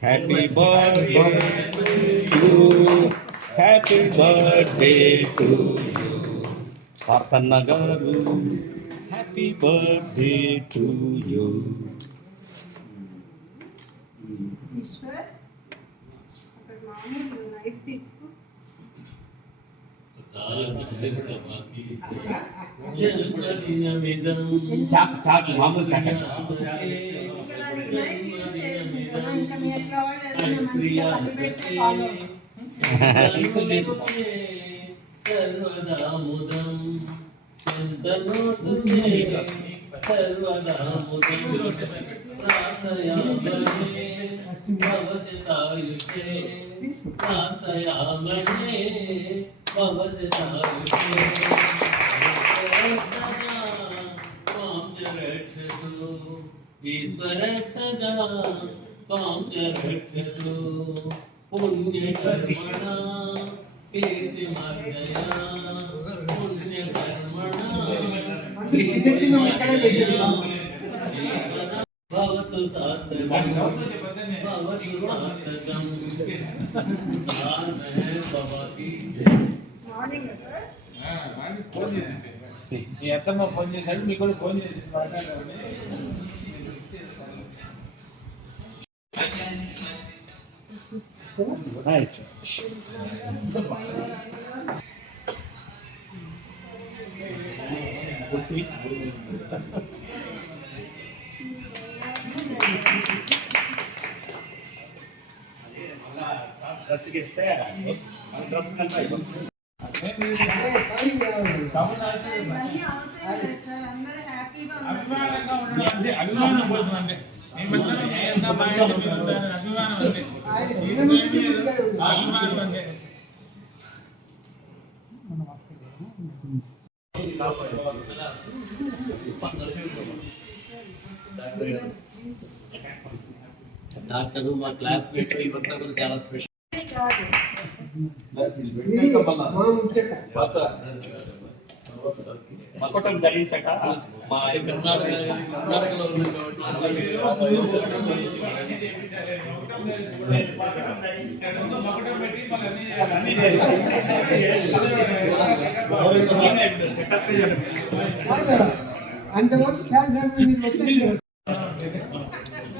Happy birthday to you. Happy birthday to you. Partanagaru. Happy birthday to you. మామూలు knife తీసుకో chalk chalk మామూలు chalk ఇంకా దానికి knife use చేయాల్సింది కదా ఇంకా మీ ఎట్లా వాళ్ళు ఏదైనా మంచిగా అల్లి పెడితే ఫాలో సర్వదాముదం చింతనోతుమే సర్వదాముదం ప్రార్థయామణే భవసితాయుషే ప్రార్థయామణే భవసితాయుషే మాం చ రక్షతు ఈశ్వర సదా మాం చ రక్షతు పుణ్యకర్మణా కీర్తిమర్దయా పుణ్యకర్మణా భవతు సార్థకం భవతు సార్థకం ఆమె భవతి మార్నింగ్ సార్ మీ అత్తమ్మ ఫోన్ చేశారు మీకు కూడా ఫోన్ చేసి మాట్లాడాలని నైస్ అభిమానం కోసం ఉంటారని అభిమానం ఉంది అభిమానం ఉంది డాక్టర్ మా క్లాస్మేట్ ఇవంతా కూడా చాలా స్పెషల్. మకుటం ధరించక మా కర్ణాటక కర్ణాటకలో ఉంది అంతవరకు ఛాన్స్ అంటే మీరు వస్తే అన్యాయం సార్ మీరు మా తరపు నుండి ఏమంటే మీరు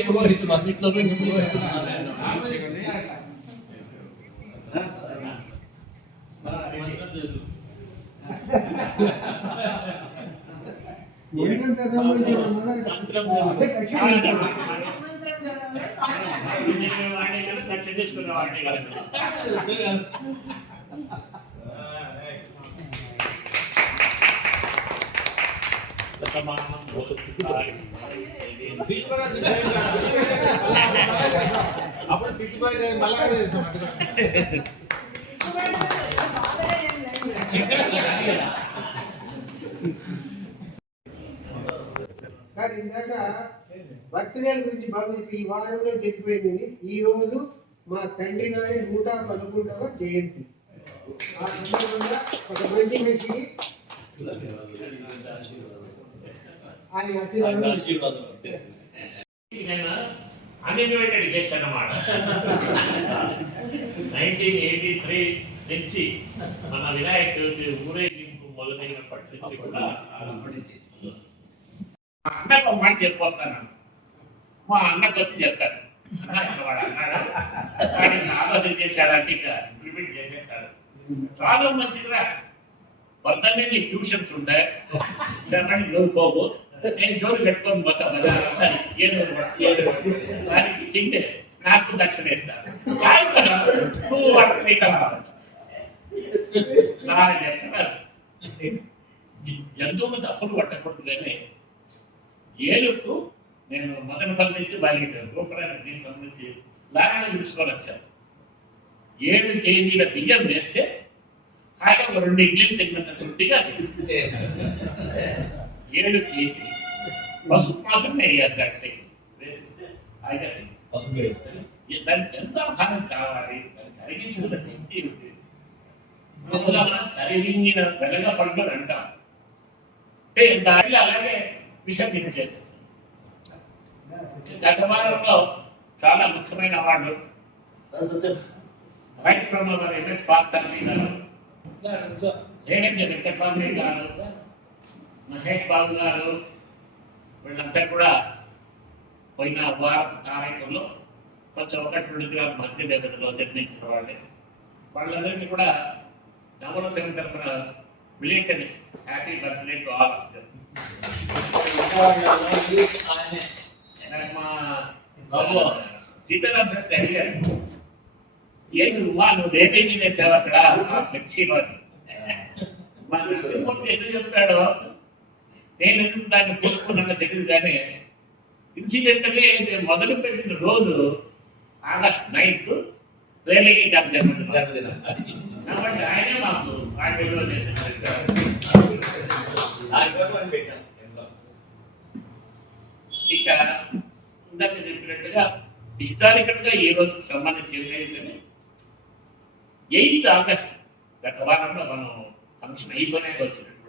పురోహితులు అన్నింటిలో పురోహితులు ఏంటంటే అదే అదే ఖచ్చితంగా మంత్రం చదవండి, సాయంత్రం. అప్పుడు సిగ్గుపడి మళ్ళా సార్ ఇందాక బర్త్డే గురించి బాగా ఈ వారంలో చెప్పిపోయింది. ఈ రోజు మా తండ్రి గారి నూట పదకొండవ జయంతి. ఆ సందర్భంగా ఒక మంచి మనిషికి అన్ఇన్వైటెడ్ గెస్ట్ అన్నమాట. నైన్టీన్ ఎయిటీ త్రీ నుంచి మన వినాయక చవితి ఊరేగింపు మొదలైనప్పటి నుంచి కూడా మా అన్నకు ఒక మాట చెప్పొస్తాను మా అన్నకు వచ్చి ఇట్లా వాడు అన్నాడు? ఆలోచన చేశాడంటే ఇక ఇంప్లిమెంట్ చేసేస్తాడు. చాలా మంచిదిరా. పొద్దున్నే ట్యూషన్స్ ఉంటాయి పోవు నేను జోలు పెట్టుకొని పోతా బజార్ ఏదో దానికి తింటే నాకు దక్షిణ ఇస్తాను సాయంత్రం నువ్వు వాటికి నీకు చెప్తున్నారు జంతువులు తప్పులు పట్టకూడదు కానీ ఏలుకు నేను మదనపల్లి నుంచి బయలుదేరాను. గోపురానికి సంబంధించి లాగా తీసుకొని వచ్చాను. ఏడు కేజీల బియ్యం వేస్తే హాయిగా ఒక రెండు ఇడ్లీలు తిన్నంత తృప్తిగా ఏడు కేజీ పసుపు మాత్రం వేయాలి దాంట్లో. వేసిస్తే హాయిగా తిని. దానికి ఎంత ఆహారం కావాలి? దాన్ని కరిగించుకున్న శక్తి ఉంది. కరిగించిన వెలగ పండు అంటాం అంటే దానిలో అలాగే విషం చేస్తుంది గత వారంలో చాలా ముఖ్యమైన award right from our MS Parsari గారు లేదంటే వెంకటబాబు గారు మహేష్ బాబు గారు వీళ్ళంతా కూడా పోయిన వారం కార్యక్రమంలో కొంచెం ఒకటి రెండు గ్రామ మధ్య వ్యవధిలో నిర్ణయించిన వాళ్ళే. వాళ్ళందరికీ కూడా నవల సేవ తరఫున విలేకరి హ్యాపీ బర్త్డే టు ఆల్ మా సీతారాం శాస్త్రి అడిగారు ఏంటి నువ్వా? నువ్వు ఏదైతే చేసావు అక్కడ? ఫ్లెక్సీలో అని. మా నరసింహమూర్తి ఎందుకు చెప్తాడో. నేను దాన్ని పూసుకున్నానో తెలియదు కానీ ఇన్సిడెంటలీ నేను మొదలు పెట్టిన రోజు ఆగస్ట్ నైన్త్ జన్మదినం కాబట్టి ఆయనే మాకు ఇక ఇందాక చెప్పినట్టుగా హిస్టారికల్గా ఈ రోజుకి సంబంధించి ఏంటంటే ఎయిత్ ఆగస్ట్ గత వారంలో మనం ఫంక్షన్ అయిపోయినాక వచ్చినటువంటి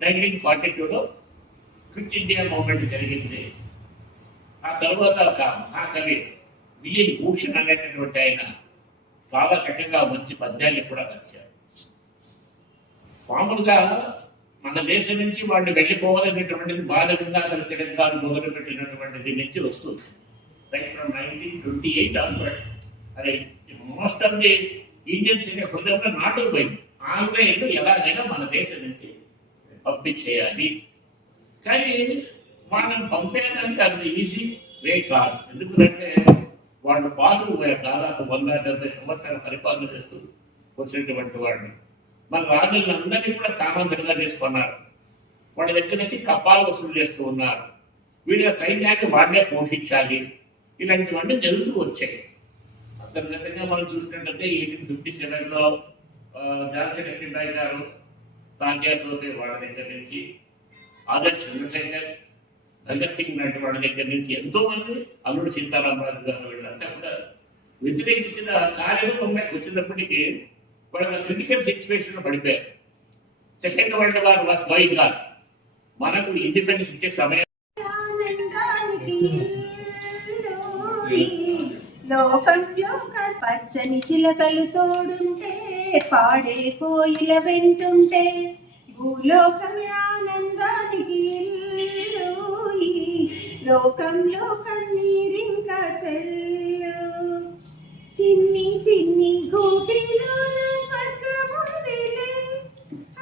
నైన్టీన్ ఫార్టీ టూలో క్విట్ ఇండియా మూమెంట్ జరిగింది. ఆ తర్వాత ఒక మహాకవి విఎన్ భూషణ్ అనేటటువంటి ఆయన చాలా చక్కగా మంచి పద్యాన్ని కూడా కలిశారు మామూలుగా మన దేశం నుంచి వాళ్ళు వెళ్ళిపోవాలనేటువంటిది బాల గంగాధర తెలంగాణ గారు మొదలు పెట్టినటువంటిది నుంచి వస్తుంది. Right from nineteen twenty eight onwards అదే మోస్ట్ ఆఫ్ ది ఇండియన్స్ హృదయంలో నాటుకుపోయింది. ఆంగ్లేయులు ఎలాగైనా మన దేశం నుంచి పంపించేయాలి. కానీ వాళ్ళని పంపేదానికి అది ఈజీ వే కాదు. ఎందుకంటే వాళ్ళు పాదు దాదాపు వంద డెబ్బై సంవత్సరాల పరిపాలన చేస్తూ వచ్చినటువంటి వాళ్ళు మన రాజులందరినీ కూడా సామాన్యంగా చేసుకున్నారు. వాళ్ళ దగ్గర నుంచి కప్పాలు వసూలు చేస్తూ ఉన్నారు. వీళ్ళ సైన్యాన్ని వాళ్ళే పోషించాలి. ఇలాంటివన్నీ జరుగుతూ వచ్చాయి. అంతర్గతంగా మనం చూసినట్లయితే ఎయిటీన్ ఫిఫ్టీ సెవెన్లో జాన్సీ లక్ష్మీబాయి గారు తాంజాతో వాళ్ళ దగ్గర నుంచి ఆదర్శ్ చంద్రశేఖర్ భగత్ సింగ్ లాంటి వాళ్ళ దగ్గర నుంచి ఎంతో మంది అల్లుడు సీతారామరాజు గారు వీళ్ళంతా కూడా వ్యతిరేకించిన కార్యక్రమంలోకి వచ్చినప్పటికీ వాళ్ళ క్రిటికల్ సిచ్యువేషన్లో పడిపోయారు. Second world war was by god మనకు ఇండిపెండెన్స్ ఇచ్చే సమయం. లోకంలో పచ్చని చిలకలు తోడుంటే పాడే కోయిల వెంటుంటే భూలోకమే ఆనందానికి లోకంలో కన్నీరింకా చెల్లు. చిన్ని చిన్ని గూటిలోన స్వర్గముందిలే.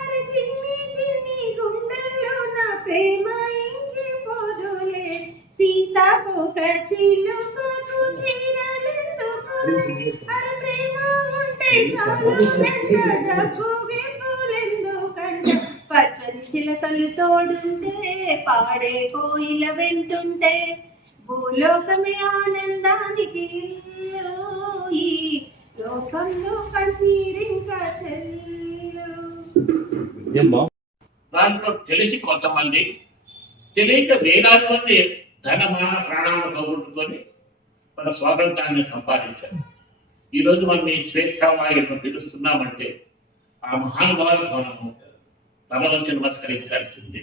అరే చిన్ని చిన్ని గుండెల్లో నా ప్రేమ ఇంకిపోదులే. సీతాకోక చిలుకకు చీరలెందుకులే అరే పచ్చని చిలకలు తోడుంటే పాడే కోయిల వెంటుంటే భూలోకమే ఆనందానికి. ఈ లోకంలో కన్నీరింకా చెల్లు. దాంట్లో తెలిసి కొంతమంది తెలియక వేలాది మంది ధనమాన ప్రాణాలను పోగొట్టుకొని మన స్వాతంత్రాన్ని సంపాదించారు. ఈరోజు మనం ఈ స్వేచ్ఛావాయులను పిలుస్తున్నామంటే ఆ మహానుభావులకు మనము తల వంచి నమస్కరించాల్సింది.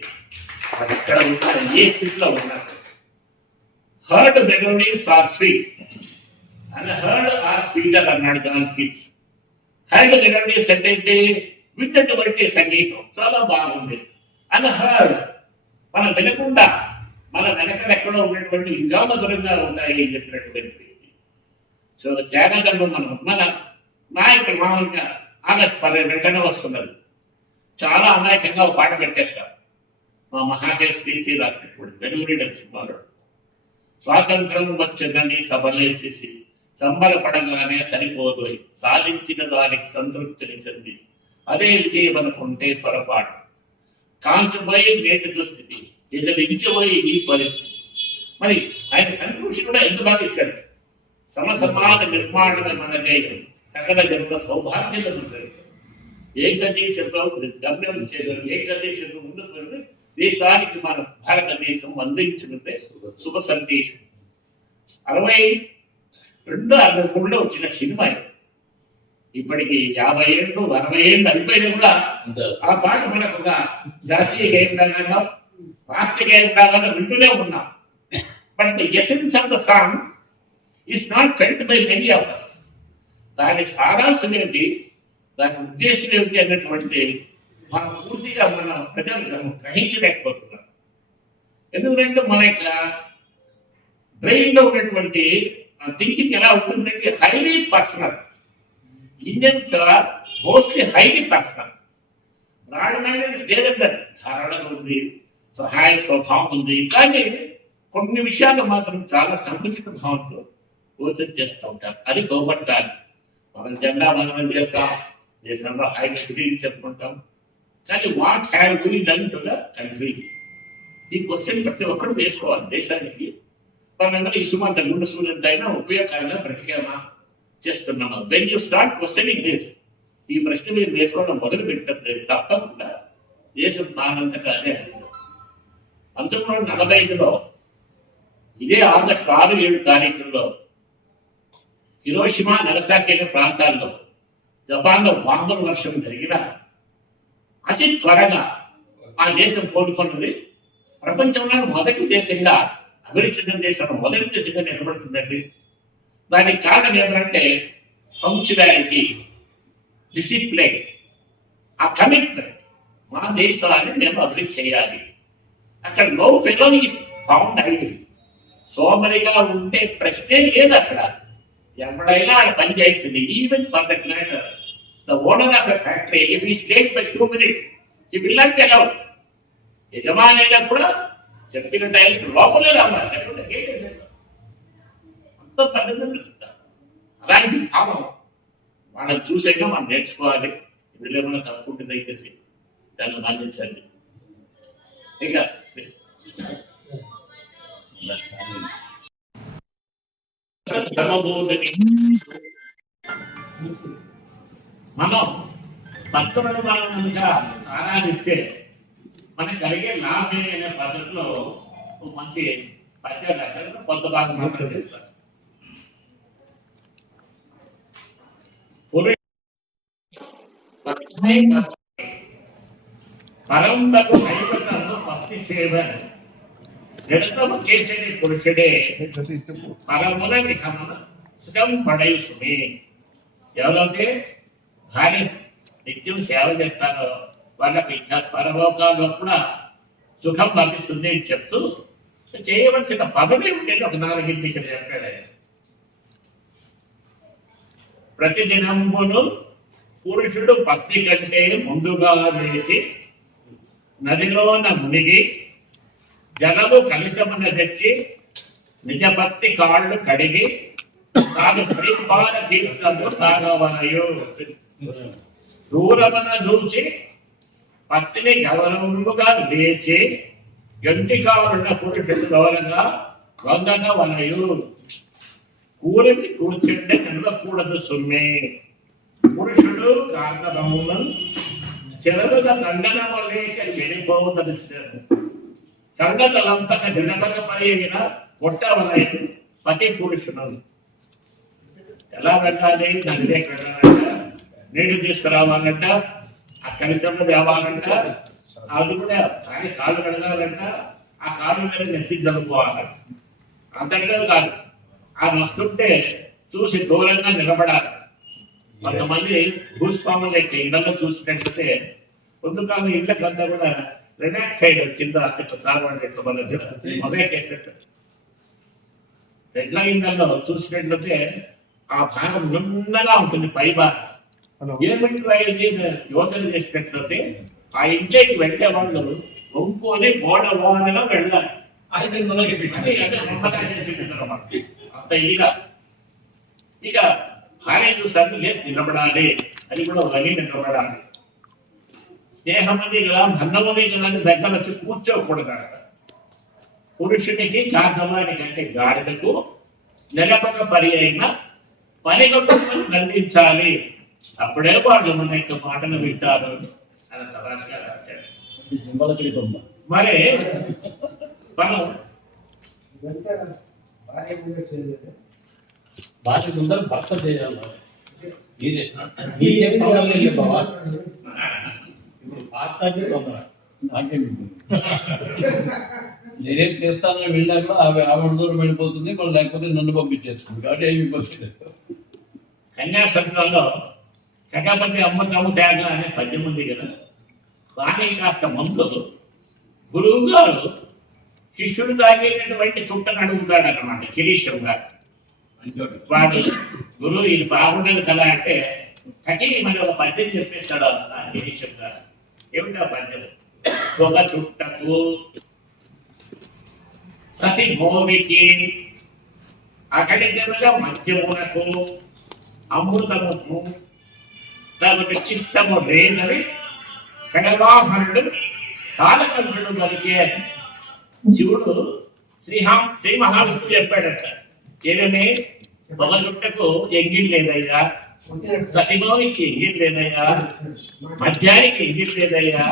అది ఇక్కడ ఉన్న ఏ స్థితిలో ఉన్నారు? Heard melodies are sweet and heard are sweeter అన్నాడు జాన్ కిడ్స్ హర్డ్ మెలోడీస్ అంటే విన్నటువంటి సంగీతం చాలా బాగుంది. అండ్ హర్డ్ మనం వినకుండా మన వెనకలు ఎక్కడో ఉన్నటువంటి ఇంకా మధురంగా ఉంటాయి అని చెప్పినటువంటి సో త్యాగధర్మం మనం మన నాయకులు మామూలుగా ఆగస్టు పదిహేను వెంటనే వస్తున్నది చాలా అమాయకంగా ఒక పాట పెట్టేస్తారు మా మహాకవి శ్రీశ్రీ రాసినటువంటి వెలుగురీడల్ సినిమాలో స్వాతంత్రం వచ్చిందని సభలే చేసి సంబరపడగానే సరిపోదు. సాధించిన దానికి సంతృప్తినిచ్చింది అదే విజయం అనుకుంటే పొరపాటు. కాంచబోయి నేటి దుస్థితి. ఇది నిలిచిపోయి ఈ పరిస్థితి. మరి ఆయన కన్క్లూషన్ కూడా ఎంత బాగా ఇచ్చాడు నిర్మాణమే మన ధ్యేయం సకల జన్మ సౌభాగ్యులను ఏ కండిషన్లో గమ్యం చేయగలరు ఏ కండిషన్లో ఉండకూడదు దేశానికి మన భారతదేశం అందించినదే శుభ సందేశం. అరవై రెండు అరవై మూడులో వచ్చిన సినిమా. ఇప్పటికి యాభై ఏళ్ళు అరవై ఏళ్ళు అయిపోయినా కూడా ఆ పాట మనకు ఒక జాతీయ గేయం రాష్ట్ర గేయం వింటూనే ఉన్నాం. But essence of the song is not felt by many of us దాని సారాంశం ఏంటి దాని ఉద్దేశం ఏమిటి అన్నటువంటిది మనం పూర్తిగా మన ప్రజలు గ్రహించలేకపోతున్నాం. ఎందుకంటే మన యొక్క బ్రెయిన్లో ఉన్నటువంటి థింకింగ్ ఎలా ఉంటుందంటే highly personal. Indians mostly highly personal. రావడం లేదంటే ధారణ ఉంది సహాయ స్వభావం ఉంది. కానీ కొన్ని విషయాలు మాత్రం చాలా సంకుచిత భావంతో పూజలు చేస్తూ ఉంటారు. అది కోపట్టాలి మనం జెండా మనం చేస్తాం. దేశంలో హై డిగ్రీ చెప్పుకుంటాం. కానీ what have we done to the country? ఈ క్వశ్చన్ ప్రతి ఒక్కరు వేసుకోవాలి దేశానికి. మనందరూ ఈ గుండు గుండె సూర్యంత అయినా ఉపయోగకరంగా బ్రతికేమా? చేస్తున్నామా? When you start questioning this ఈ ప్రశ్న మీరు వేసుకోవడం మొదలు పెట్టినప్పుడు తప్పకుండా దేశం దానంతటా అదే పంతొమ్మిది వందల నలభై ఐదులో ఇదే ఆగస్టు ఆరు ఏడు తారీఖుల్లో హిరోషిమా నగసాకి అనే ప్రాంతాల్లో జపాన్లో బాంబుల వర్షం జరిగిన అతి త్వరగా ఆ దేశం కోలుకున్నది. ప్రపంచంలో మొదటి దేశంగా అభివృద్ధి చెందిన దేశంలో మొదటి దేశంగా నిలబడుతుందండి. దానికి కారణం ఏంటంటే పంక్చువాలిటీ డిసిప్లిన్ ఆ కమిట్మెంట్ మా దేశాన్ని మేము అభివృద్ధి చేయాలి. అక్కడ no fellow is found idle సోమరిగా ఉండే ప్రశ్నే లేదు అక్కడ. ఎవరైనా ఆడ పని చేయాల్సింది. Even for that matter the owner of a factory if he state by two minutes ఈ పిల్లలకి ఎలా యజమాని అయినప్పుడు చెప్పిన టైం లోపలే రావాలి. లేకుంటే గేట్ వేసేస్తాం అంత తల్లిదండ్రులు చెప్తారు. అలాంటి భావం వాళ్ళని చూసాక మనం నేర్చుకోవాలి. ఇందులో ఏమైనా తప్పు ఉంటుంది దయచేసి దాన్ని మన్నించండి ఇక క్రమబోధని మనం భక్తులను మనముగా ఆరాధిస్తే మనకు కలిగే లాభే అనే పద్ధతిలో ఒక మంచి పద్య రచనలు కొత్త భాష మాత్రం చెప్తారు పురుష పరంబకు భక్తి సేవ నిరంతరము చేసేది పురుషుడే పరమున విధమున సుఖం పడయుసుమే ఎవరైతే భార్య నిత్యం సేవ చేస్తారో వాళ్ళకి పరలోకాల్లో కూడా సుఖం లభిస్తుంది అని చెప్తూ చేయవలసిన పదవి ఏమిటి ఒక నాలుగింటి ఇక్కడ చెప్పాడు ఆయన. ప్రతిదినంబును పురుషుడు పత్తి కంటే ముందుగా లేచి నదిలోన మునిగి జలము కలిసమున తెచ్చి నిజభక్తి కాళ్ళు కడిగి తాను శ్రీపాద తీర్థము తాగవనయు దూరమున చూచి పత్తిని గౌరవముగా లేచి ఎంటి కావున్న పురుషుడు గౌరవంగా వంగగా వలయు కూరకి కూర్చుంటే నిలవకూడదు సుమ్మే. పురుషుడు కాంతమమును చెరలుగా దండన వలేక చెడిపోదలిచారు కంగతలంతక నిలబక పరిగిన కొట్టవలయు పతి పురుషుడు ఎలా వెళ్ళాలి నదిలే వెళ్ళాలంట నీళ్ళు తీసుకురావాలంట. ఆ కలిసంలో తేవాలంట. అది కూడా కానీ కాళ్ళు కడగాలంట. ఆ కాళ్ళు మీద నెత్తి చదువుకోవాలంట అంతట్లో కాదు. ఆ వస్తుంటే చూసి దూరంగా నిలబడాలి. కొంతమంది భూస్వాములు యొక్క ఇళ్ళలో చూసినట్లయితే కొంతకాలం ఇళ్ళకంతా కూడా రిలాక్స్ అయ్యాడు కింద ఇట్లా సాగవాడి ఇట్లా మన మొదలై చేసినట్టు ఎడ్ల ఇళ్ళలో చూసినట్లయితే ఆ భాగం నున్నగా ఉంటుంది పై భాగం. ఏమిటి అయింది యోచన చేసినట్లయితే ఆ ఇంట్లోకి వెళ్ళే వాళ్ళు వంపుకొని గోడ ఓనగా వెళ్ళాలి. అంత ఇక భార్య చూసాను లేచి నిలబడాలి అది కూడా వగి నిలబడాలి. దేహం అది కదా భంగమది కదా అని దగ్గర వచ్చి కూర్చోకూడదు పురుషునికి గాధవానికి అంటే గాడిదకు నెలకొక పని అయినా పని కొట్టుకుని దండించాలి. అప్పుడే వాళ్ళు మన యొక్క మాటను వింటారు అని రాశాడు మరి మనం ముందే భార్య ముందర భర్త చేయాలి ఇప్పుడు పాతాకి తొందర. నేనేం చేస్తానని వెళ్ళినా కూడా ఆమె ఆవిడ దూరం వెళ్ళిపోతుంది మళ్ళీ లేకపోతే నన్ను పంపించేస్తుంది. కాబట్టి ఏమి ఇబ్బంది కన్యాశంకరంలో కటాపతి అమ్మకము త్యాగ అనే పద్యం ఉంది కదా. దానికి కాస్త ముందు గురువు గారు శిష్యుడు తాగేటటువంటి చుట్టను అడుగుతాడు అన్నమాట కిరీశం గారు. వాడు గురువు ఇది బాగుండదు కదా అంటే మరి ఒక పద్యం చెప్పేస్తాడు ఆ గిరీశం గారు. ఏమిటా పద్యం ఒక చుట్టకు సతి భూమికి అక్కడి దగ్గర మద్యమునకు అమృతము తనకు చిత్తము లేదని కడవాహనుడు కాలకంఠుడు కలిగే శివుడు శ్రీహాం శ్రీ మహావిష్ణువు చెప్పాడట. ఏమేమి? ఒక చుట్టకు ఎంగిల్ లేదయ్యా. సతీభావికి ఏం లేదయ్యా. మధ్యానికి ఏం లేదయ్యా.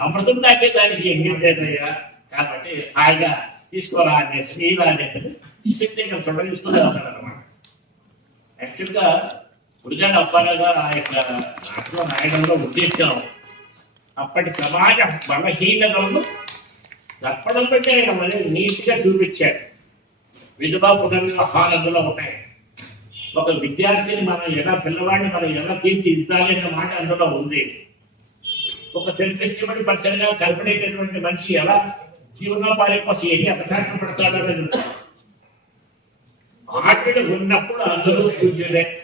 అమృతం తాకే దానికి ఏం లేదయ్యా. కాబట్టి హాయిగా తీసుకోరా అనేసి నీలా అనేసి చెప్తే ఇక్కడ చొట్ట తీసుకుని అనమాట యాక్చువల్గా గురిజాడ అప్పారాగా ఆ యొక్క నాట్లో నాయకంలో ఉద్దేశం అప్పటి సమాజ బలహీనతలను తప్పడం పెట్టి ఆయన మళ్ళీ నీట్గా చూపించాడు. విధవా పునర్వివాహాలు అందులో ఉంటాయి. ఒక విద్యార్థిని మనం ఎలా పిల్లవాడిని మనం ఎలా తీర్చిదిద్దాలి అన్న మాట అందులో ఉంది. ఒక సెల్ఫ్ ఎస్టిమేట్ పర్సన్గా కల్పనేటటువంటి మనిషి ఎలా జీవనోపాధి కోసం ఎన్ని అపశాఖం పడతాడో ఆటలు ఉన్నప్పుడు అందరూ పూజ్యులే.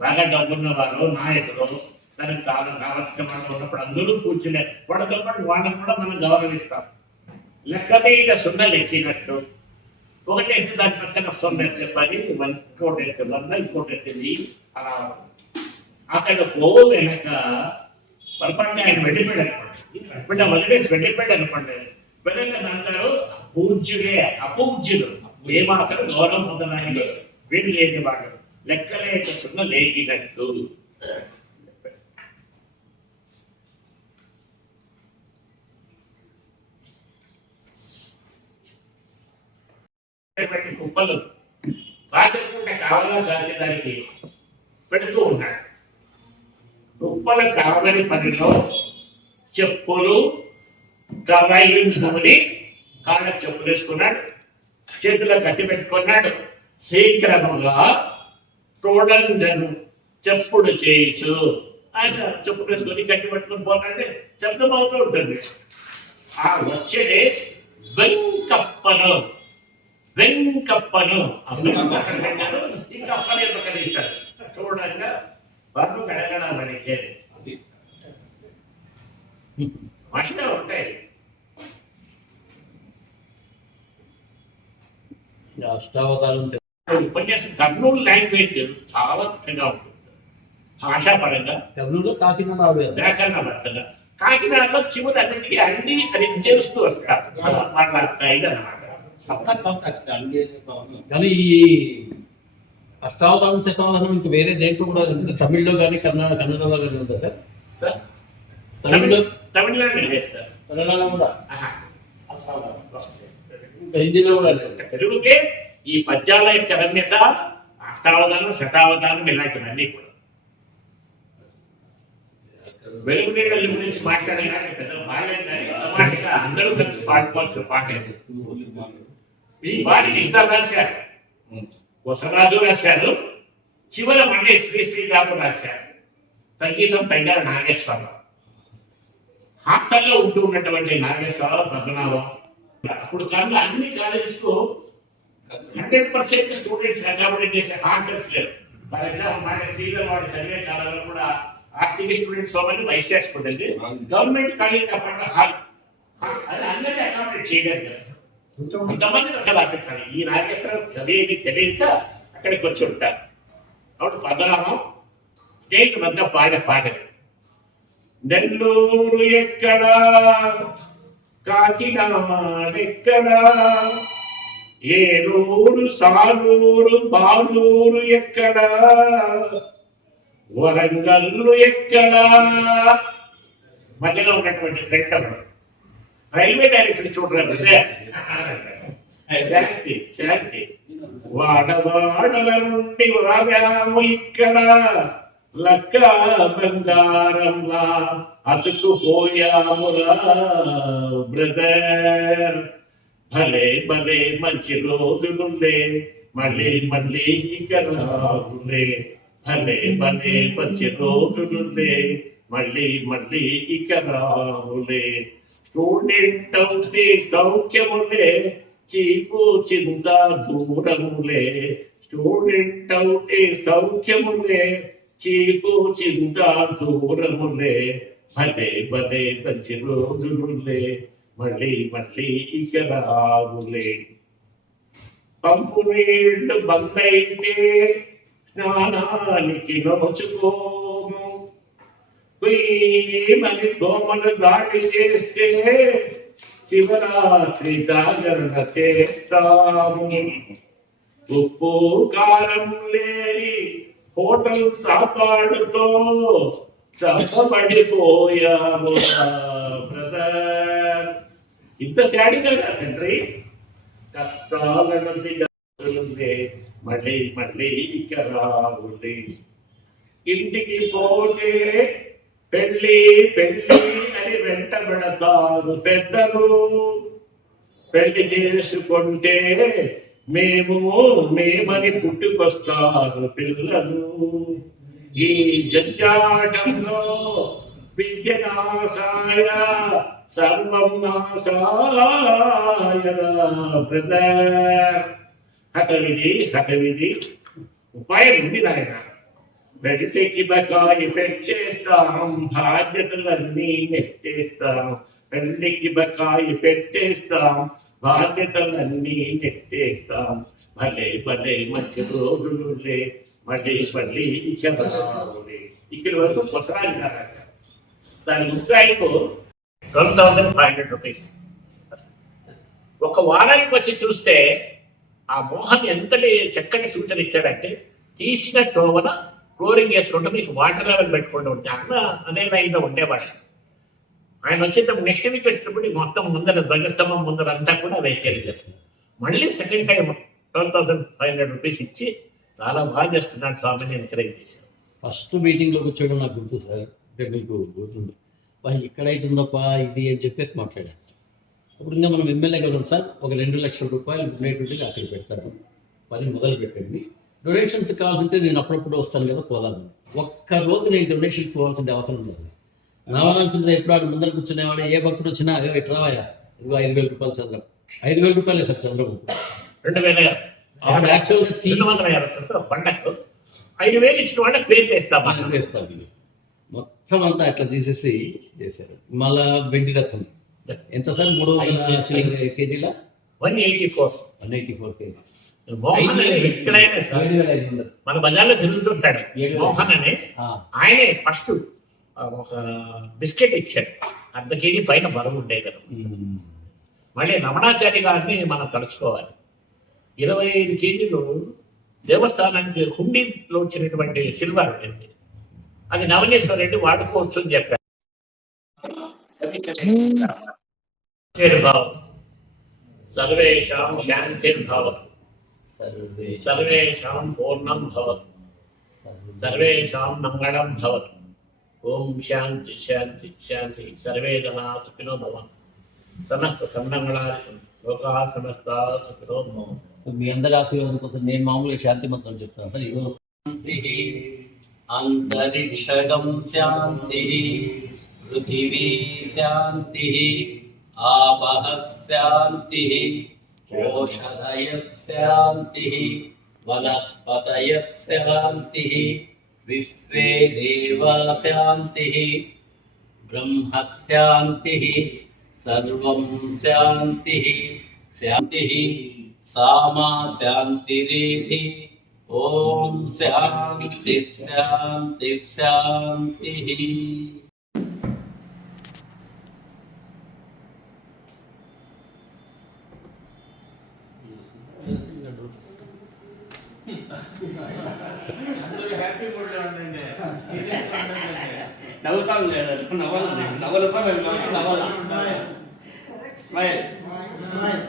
బాగా డబ్బున్న వారు నాయకులు దానికి చాలా కావలసిన వాళ్ళు ఉన్నప్పుడు అందరూ పూజలే వాళ్ళతో పాటు వాళ్ళని కూడా మనం గౌరవిస్తాం. లెక్క మీద సున్న లెక్కినట్టు. ఒకటేస్తే దాని పక్కన సున్న వేస్తే పది వన్ ఇంకోటి వేస్తే వంద ఇంకోటి వేస్తే వెయ్యి అలా అక్కడ గోవు వెనక పొరపాటున ఆయన వెళ్ళిపోయాడు అనుకోండి బిడ్డ వదిలేసి వెళ్ళిపోయాడు అనుకోండి వెళ్ళండి అంటారు పూజ్యులే అపూజ్యులు ఏమాత్రం గౌరవం పొందడానికి వీళ్ళు లేని వాడు లెక్కలేక సున్న లేగినట్టు కుప్పలు. రాత్రిపూట కావలా దాల్చడానికి పెడుతూ ఉన్నాడు. కుప్పల కావలి పనిలో చెప్పులు కవాయిని కాళ్ళ చెప్పులు వేసుకున్నాడు. చేతిలో కట్టి పెట్టుకున్నాడు. శీఘ్రముగా తోడందను చెప్పుడు చేయొచ్చు ఆయన చెప్పులు వేసుకొని కట్టి పెట్టుకొని పోతాంటే శబ్దం అవుతూ ఉంటుంది. ఆ వచ్చేదే వెంకప్పను వెంకప్పను. పెట్టారు ఇంకా అప్పనే పక్కన తీశారు. చూడంగా ఉంటాయి. అష్టావతారం ఉపన్యాసం కర్నూలు లాంగ్వేజ్ చాలా చక్కగా ఉంటుంది. భాషాపరంగా కర్నూలు కాకినాడ వ్యాకరణబద్ధంగా. కాకినాడలో చివరి అన్నింటికి అండి అని చేస్తూ వస్తారు. అలా మాట్లాడతా ఇదన్నమాట కానీ ఈ అష్టావతారం శతావతారం ఇంకా వేరే దేంట్లో కూడా అంటే తమిళ్ళో కానీ కన్నడ కన్నడలో కానీ ఉందా సార్. సార్? తమిళ్ళో తమిళనాడు లేదు సార్. కన్నడలో కూడా? ఆహా. ఇంకా హిందీలో కూడా లేదు. తెలుగుకే ఈ పద్యాల యొక్క రమ్యత అష్టావధానం శతావధానం ఇలాంటివన్నీ కూడా. గురించి మాట్లాడడానికి పెద్ద అందరూ కలిసి పాడుకోవాల్సిన పాట ఈ పాటని ఇంత రాశారు. కొసరాజు రాశారు. చివర మళ్ళీ శ్రీ శ్రీరాము రాశారు. సంగీతం పెండాల నాగేశ్వరరావు. హాస్టల్లో ఉంటూ ఉన్నటువంటి నాగేశ్వరరావు పద్మనాభం. అప్పుడు కానీ అన్ని కాలేజెస్కు హండ్రెడ్ పర్సెంట్ స్టూడెంట్స్ అకామిడేట్ చేసే హాస్టల్స్ లేవు. ఫర్ ఎగ్జాంపుల్ మన శ్రీధర్ వాడి చదివే కాలంలో కూడా ఆర్సీబీ స్టూడెంట్స్ సోమని వైస్ చేసుకుంటుంది గవర్నమెంట్ కాలేజ్ కాకుండా హాల్. అది అందరినీ అకామిడేట్ మొత్తం కొంతమంది రకాలు అనిపించాలి ఈ నాగేశ్వరం కవి తెలియక అక్కడికి వచ్చి ఉంటారు. కాబట్టి స్నేహితులు అంతా పాడే పాటలు. నెల్లూరు ఎక్కడ? కాకినాడ ఎక్కడ? ఏలూరు సాలూరు బాలూరు ఎక్కడా? వరంగల్లు ఎక్కడా? మధ్యలో ఉన్నటువంటి ఫ్రెండ్ అన్నాడు రైల్వే డైరెక్టర్ చూడరా శాంతి శాంతి. వాడవాడల నుండి వాగాము ఇక్కడ. లక్క బంగారంలా అతుకుపోయామురా బ్రదర్. భలే భలే మంచి రోజులుండే. మళ్ళీ మళ్ళీ ఇక రావులే. భలే భలే మంచి రోజులుండే. మళ్ళీ మళ్ళీ ఇక రావులే స్టూడెంట్ అవుతే సౌఖ్యములే చీపు చింత దూరములే. స్టూడెంట్ అవుతే సౌఖ్యములే చీపు చింత దూరములే. భలే భలే మంచి రోజులులే. మళ్ళీ మళ్ళీ ఇక రావులే పంపు నీళ్ళు బందైతే స్నానానికి నోచుకో. మరి దోమను దాడి చేస్తే శివరాత్రి జాగరణ చేస్తాము. ఉప్పు కారం లేని హోటల్ సాపాడుతో చప్పబడిపోయాము బ్రదర్. ఇంత శాడిగా తండ్రి. కష్టాలన్నది గతులుందే మళ్ళీ మళ్ళీ ఇక రావులే. ఇంటికి పోతే పెళ్ళి పెళ్ళి అని వెంటబడతారు పెద్దలు. పెళ్ళి చేసుకుంటే మేము మేమని పుట్టుకొస్తారు పిల్లలు. ఈ జంజాటంలో విద్య నాశాయ సర్వం నాశాయ బ్రదర్ హతవిధి హతవిధి ఉపాయం ఉంది నాయన. పెళ్ళికి బకాయి పెట్టేస్తాం బాధ్యతలన్నీ నెట్టేస్తాం. పెళ్ళికి బకాయి పెట్టేస్తాం. బాధ్యతలన్నీ నెట్టేస్తాం భలే భలే మంచి రోజులులే మళ్ళీ మళ్ళీ ఇక్కడ వరకు పుస్తకాలు రాశారు దాని ముద్రాయికు twelve thousand five hundred rupees ఒక వారానికి వచ్చి చూస్తే ఆ మోహన్ ఎంతటి చక్కటి సూచన ఇచ్చాడంటే తీసిన టోవన ఫ్లోరింగ్ వేసుకుంటే మీకు వాటర్ లెవెల్ పెట్టుకుంటూ ఉంటే. అన్న అనే లైన్లో ఉండేవాడు ఆయన వచ్చేటప్పుడు నెక్స్ట్ వీక్ వచ్చినప్పుడు మొత్తం ముందర ధ్వజస్తంభం ముందర అంతా కూడా వేసేది మళ్ళీ second time twelve thousand five hundred rupees ఇచ్చి చాలా బాగా చేస్తున్నాడు స్వామిని ఎంకరేజ్ చేశాను ఫస్ట్ మీటింగ్లో వచ్చాడు నాకు గుర్తు సార్ అంటే మీకు గుర్తుంది "వా, ఇక్కడైతుందప్ప ఇది అని చెప్పేసి మాట్లాడాను. అప్పుడు ఇంకా మనం ఎమ్మెల్యే ఉన్నాం సార్ ఒక రెండు లక్షల రూపాయలు ఉండేటువంటిది అక్కడ పెడతాను. పని మొదలు పెట్టండి డొనేషన్స్ కావాల్సింటే నేను అప్పుడప్పుడు వస్తాను కదా పోదాము ఒక్క రోజు నేను డొనేషన్ పోవాల్సిన అవసరం ఉండదు రామరామచంద్ర ఎప్పుడు ముందర కూర్చునేవాడు ఏ భక్తుడు వచ్చినా "అయ్యో, ఇట్లా రావయ్యా ఇదిగో ఐదు వేల రూపాయలు చంద్రం. ఐదు వేల రూపాయలే సార్ చంద్రబాబు రెండు వేల ఆవిడ యాక్చువల్గా పండగకు ఐదు వేలు ఇచ్చిన వాళ్ళకి పేరు వేస్తామా? వేస్తారు ఇది. మొత్తం అంతా అట్లా తీసేసి చేశారు. మళ్ళా వెండి రథం ఎంత సార్? మూడు వందల కేజీల? One eighty four. One eighty four kgs. మన బజార్లో తిరుగుతుంటాడు. మోహన్ అని ఆయనే ఫస్ట్ ఒక బిస్కెట్ ఇచ్చాడు. అర్ధ కేజీ పైన బరువు ఉండేది మళ్ళీ రమణాచారి గారిని మనం తలుచుకోవాలి. ఇరవై ఐదు కేజీలు దేవస్థానానికి హుండీలో వచ్చినటువంటి సిల్వర్ ఉంది. అది నవనేశ్వర రెడ్డి వాడుకోవచ్చు అని చెప్పారు భావం సర్వేషాం శాంతిర్భవతు సర్వే సర్వేషాం పూర్ణం భవతు. సర్వే సర్వేషాం మంగళం భవతు. ఓం శాంతి శాంతి శాంతి. సర్వే జనా సుఖినో భవంతు. సమస్త సన్మంగళాలు. లోకా సమస్త సుఖినో భవంతు. మీ అందరి ఆశీర్వాదం కోసం నేను మామూలుగా శాంతి మంత్రం చెప్తాను. సార్ ఇగో అంతరిక్షగం శాంతి పృథివీ శాంతి ఆపః శాంతి. ఓషధయ శాంతి వనస్పతయ శాంతి విశ్వే దేవా శాంతి బ్రహ్మ శాంతి సర్వం శాంతి శాంతి సామా శాంతిరేధి ఓం శాంతి శాంతి శాంతి నవ్వుతాం లేదా నవ్వాలండి నవ్వలతో మేము నవ్వాలి Correct. Smile Smile.